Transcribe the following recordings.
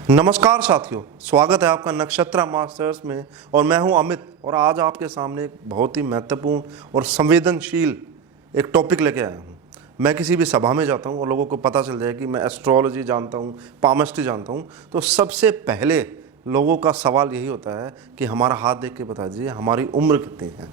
नमस्कार साथियों, स्वागत है आपका नक्षत्रा मास्टर्स में। और मैं हूं अमित और आज आपके सामने एक बहुत ही महत्वपूर्ण और संवेदनशील एक टॉपिक लेके आया हूं। मैं किसी भी सभा में जाता हूं और लोगों को पता चल जाए कि मैं एस्ट्रोलॉजी जानता हूं, पामस्ट्री जानता हूं, तो सबसे पहले लोगों का सवाल यही होता है कि हमारा हाथ देख के बता दीजिए हमारी उम्र कितनी है।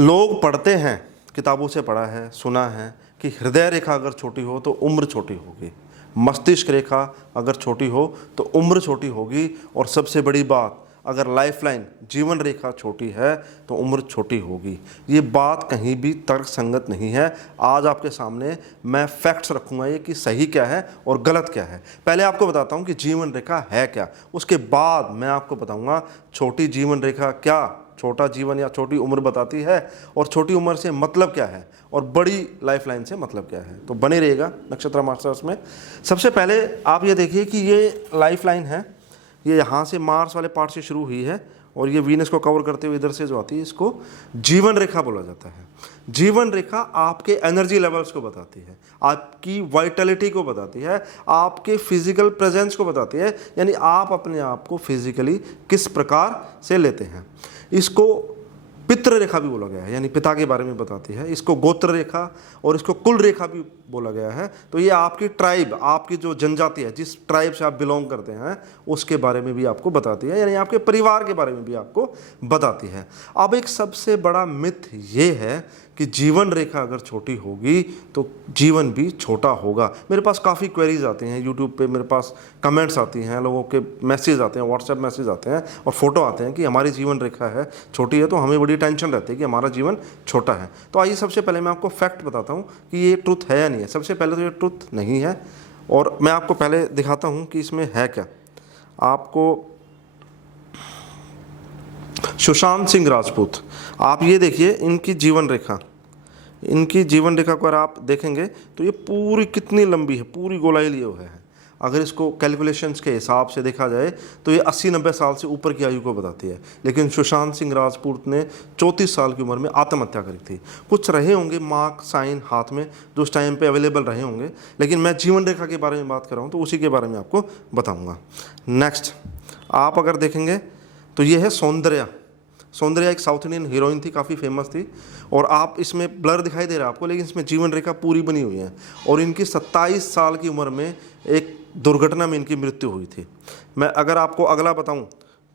लोग पढ़ते हैं, किताबों से पढ़ा है, सुना है कि हृदय रेखा अगर छोटी हो तो उम्र छोटी होगी, मस्तिष्क रेखा अगर छोटी हो तो उम्र छोटी होगी, और सबसे बड़ी बात, अगर लाइफलाइन जीवन रेखा छोटी है तो उम्र छोटी होगी। ये बात कहीं भी तर्क संगत नहीं है। आज आपके सामने मैं फैक्ट्स रखूंगा ये कि सही क्या है और गलत क्या है। पहले आपको बताता हूँ कि जीवन रेखा है क्या, उसके बाद मैं आपको बताऊंगा छोटी जीवन रेखा क्या छोटा जीवन या छोटी उम्र बताती है, और छोटी उम्र से मतलब क्या है, और बड़ी लाइफलाइन से मतलब क्या है। तो बने रहिएगा नक्षत्रा मास्टर्स में। सबसे पहले आप ये देखिए कि ये लाइफलाइन है, ये यहाँ से मार्स वाले पार्ट से शुरू हुई है और ये वीनस को कवर करते हुए इधर से जो आती है इसको जीवन रेखा बोला जाता है। जीवन रेखा आपके एनर्जी लेवल्स को बताती है, आपकी वाइटलिटी को बताती है, आपके फिजिकल प्रेजेंस को बताती है, यानी आप अपने आप को फिजिकली किस प्रकार से लेते हैं। इसको पितृ रेखा भी बोला गया है, यानी पिता के बारे में बताती है। इसको गोत्र रेखा और इसको कुल रेखा भी बोला गया है। तो ये आपकी ट्राइब, आपकी जो जनजाति है, जिस ट्राइब से आप बिलोंग करते हैं, उसके बारे में भी आपको बताती है, यानी आपके परिवार के बारे में भी आपको बताती है। अब एक सबसे बड़ा मिथ ये है कि जीवन रेखा अगर छोटी होगी तो जीवन भी छोटा होगा। मेरे पास काफ़ी क्वेरीज आती हैं यूट्यूब पे, मेरे पास कमेंट्स आती हैं, लोगों के मैसेज आते हैं, व्हाट्सएप मैसेज आते हैं और फोटो आते हैं कि हमारी जीवन रेखा है छोटी है, तो हमें बड़ी टेंशन रहती है कि हमारा जीवन छोटा है। तो आइए सबसे पहले मैं आपको फैक्ट बताता हूँ कि ये ट्रुथ है या नहीं है। सबसे पहले तो ये ट्रुथ नहीं है, और मैं आपको पहले दिखाता हूँ कि इसमें है क्या। आपको सुशांत सिंह राजपूत, आप ये देखिए इनकी जीवन रेखा, इनकी जीवन रेखा को अगर आप देखेंगे तो ये पूरी कितनी लंबी है, पूरी गोलाई लिए हुए है। अगर इसको कैलकुलेशंस के हिसाब से देखा जाए तो ये 80-90 साल से ऊपर की आयु को बताती है। लेकिन सुशांत सिंह राजपूत ने 34 साल की उम्र में आत्महत्या करी थी। कुछ रहे होंगे मार्क साइन हाथ में जो उस टाइम पे अवेलेबल रहे होंगे, लेकिन मैं जीवन रेखा के बारे में बात कर रहा हूँ तो उसी के बारे में आपको बताऊँगा। नेक्स्ट आप अगर देखेंगे तो ये है सौंदर्या। सौंदर्या एक साउथ इंडियन हीरोइन थी, काफ़ी फेमस थी, और आप इसमें ब्लर दिखाई दे रहा है आपको, लेकिन इसमें जीवन रेखा पूरी बनी हुई है। और इनकी 27 साल की उम्र में एक दुर्घटना में इनकी मृत्यु हुई थी। मैं अगर आपको अगला बताऊं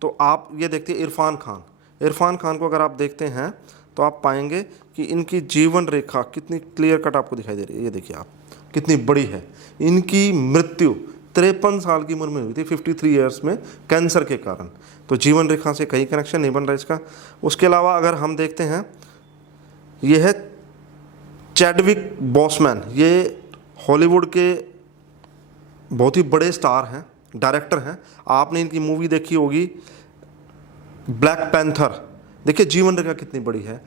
तो आप ये देखते हैं इरफान खान। इरफान खान को अगर आप देखते हैं तो आप पाएंगे कि इनकी जीवन रेखा कितनी क्लियर कट आपको दिखाई दे रही है। ये देखिए आप कितनी बड़ी है। इनकी मृत्यु 53 साल की उम्र में हुई थी, 53 ईयर्स में, कैंसर के कारण। तो जीवन रेखा से कहीं कनेक्शन नहीं बन रहा इसका। उसके अलावा अगर हम देखते हैं, ये है चैडविक बॉसमैन। ये हॉलीवुड के बहुत ही बड़े स्टार हैं, डायरेक्टर हैं। आपने इनकी मूवी देखी होगी ब्लैक पैंथर। देखिए जीवन रेखा कितनी बड़ी है।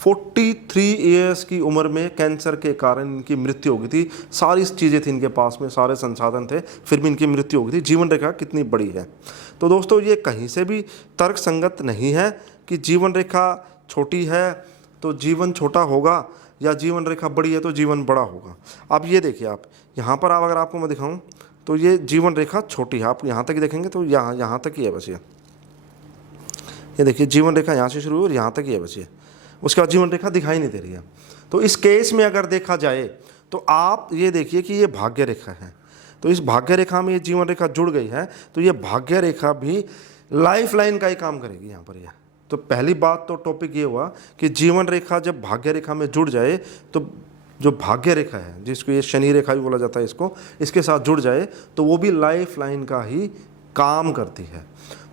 43 ईयर्स की उम्र में कैंसर के कारण इनकी मृत्यु हो गई थी। सारी चीज़ें थी इनके पास में, सारे संसाधन थे, फिर भी इनकी मृत्यु हो गई थी। जीवन रेखा कितनी बड़ी है। तो दोस्तों ये कहीं से भी तर्क संगत नहीं है कि जीवन रेखा छोटी है तो जीवन छोटा होगा, या जीवन रेखा बड़ी है तो जीवन बड़ा होगा। अब ये देखिए आप यहाँ पर, आप अगर आपको मैं दिखाऊँ तो ये जीवन रेखा छोटी है। आप यहाँ तक ही देखेंगे तो यहाँ तक ही है बस। ये देखिए जीवन रेखा यहाँ से शुरू हुई और यहाँ तक ही है बस। ये उसके बाद जीवन रेखा दिखाई नहीं दे रही है। तो इस केस में अगर देखा जाए तो आप ये देखिए कि ये भाग्य रेखा है। तो इस भाग्य रेखा में ये जीवन रेखा जुड़ गई है, तो ये भाग्य रेखा भी लाइफ लाइन का ही काम करेगी यहाँ पर। यह तो पहली बात तो टॉपिक ये हुआ कि जीवन रेखा जब भाग्य रेखा में जुड़ जाए तो जो भाग्य रेखा है, जिसको ये शनि रेखा भी बोला जाता है, इसको इसके साथ जुड़ जाए तो वो भी लाइफ लाइन का ही काम करती है।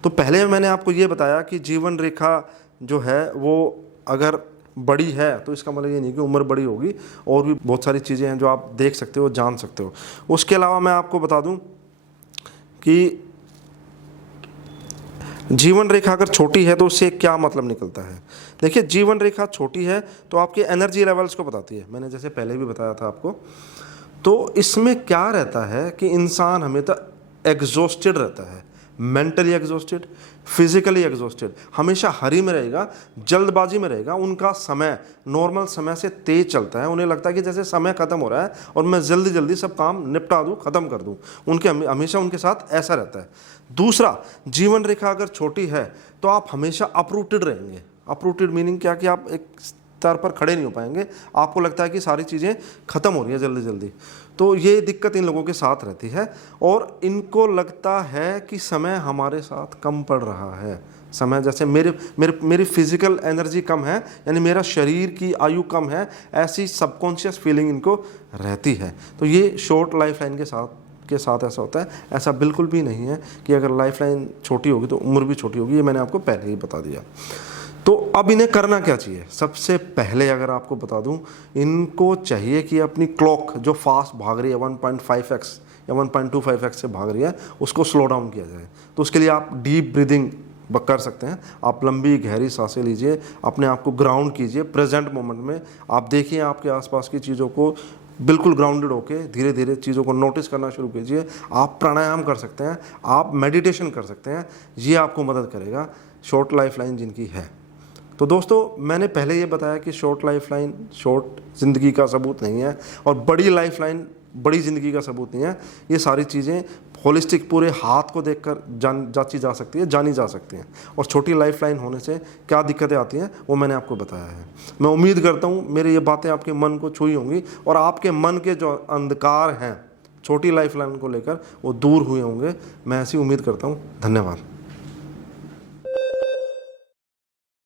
तो पहले मैंने आपको ये बताया कि जीवन रेखा जो है वो अगर बड़ी है तो इसका मतलब ये नहीं कि उम्र बड़ी होगी, और भी बहुत सारी चीज़ें हैं जो आप देख सकते हो, जान सकते हो। उसके अलावा मैं आपको बता दूं कि जीवन रेखा अगर छोटी है तो उससे क्या मतलब निकलता है। देखिए जीवन रेखा छोटी है तो आपके एनर्जी लेवल्स को बताती है, मैंने जैसे पहले भी बताया था आपको। तो इसमें क्या रहता है कि इंसान हमेशा एग्जॉस्टेड रहता है, मेंटली एग्जॉस्टेड, फिजिकली एग्जॉस्टेड, हमेशा हरी में रहेगा, जल्दबाजी में रहेगा। उनका समय नॉर्मल समय से तेज चलता है, उन्हें लगता है कि जैसे समय खत्म हो रहा है और मैं जल्दी जल्दी सब काम निपटा दूं, खत्म कर दूं। उनके हमेशा उनके साथ ऐसा रहता है। दूसरा, जीवन रेखा अगर छोटी है तो आप हमेशा अपरूटेड रहेंगे। अपरूटेड मीनिंग क्या कि आप एक स्तर पर खड़े नहीं हो पाएंगे, आपको लगता है कि सारी चीज़ें खत्म हो रही हैं जल्दी जल्दी। तो ये दिक्कत इन लोगों के साथ रहती है और इनको लगता है कि समय हमारे साथ कम पड़ रहा है। समय जैसे मेरी फिजिकल एनर्जी कम है, यानी मेरा शरीर की आयु कम है, ऐसी सबकॉन्शियस फीलिंग इनको रहती है। तो ये शॉर्ट लाइफ लाइन के साथ ऐसा होता है। ऐसा बिल्कुल भी नहीं है कि अगर लाइफ लाइन छोटी होगी तो उम्र भी छोटी होगी, ये मैंने आपको पहले ही बता दिया। तो अब इन्हें करना क्या चाहिए? सबसे पहले अगर आपको बता दूं, इनको चाहिए कि अपनी क्लॉक जो फास्ट भाग रही है 1.5x या 1.25x से भाग रही है, उसको स्लो डाउन किया जाए। तो उसके लिए आप डीप ब्रीदिंग कर सकते हैं। आप लंबी गहरी सांसें लीजिए, अपने आप को ग्राउंड कीजिए प्रेजेंट मोमेंट में। आप देखिए आपके आसपास की चीज़ों को, बिल्कुल ग्राउंडेड होके धीरे धीरे चीज़ों को नोटिस करना शुरू कीजिए। आप प्राणायाम कर सकते हैं, आप मेडिटेशन कर सकते हैं, ये आपको मदद करेगा शॉर्ट लाइफ लाइन जिनकी है। तो दोस्तों, मैंने पहले ये बताया कि शॉर्ट लाइफ लाइन शॉर्ट ज़िंदगी का सबूत नहीं है और बड़ी लाइफ लाइन बड़ी ज़िंदगी का सबूत नहीं है। ये सारी चीज़ें होलिस्टिक पूरे हाथ को देखकर जांची जा सकती है, जानी जा सकती हैं। और छोटी लाइफ लाइन होने से क्या दिक्कतें आती हैं वो मैंने आपको बताया है। मैं उम्मीद करता हूँ मेरी ये बातें आपके मन को छुई होंगी और आपके मन के जो अंधकार हैं छोटी लाइफ लाइन को लेकर वो दूर हुए होंगे। मैं ऐसी उम्मीद करता हूँ। धन्यवाद।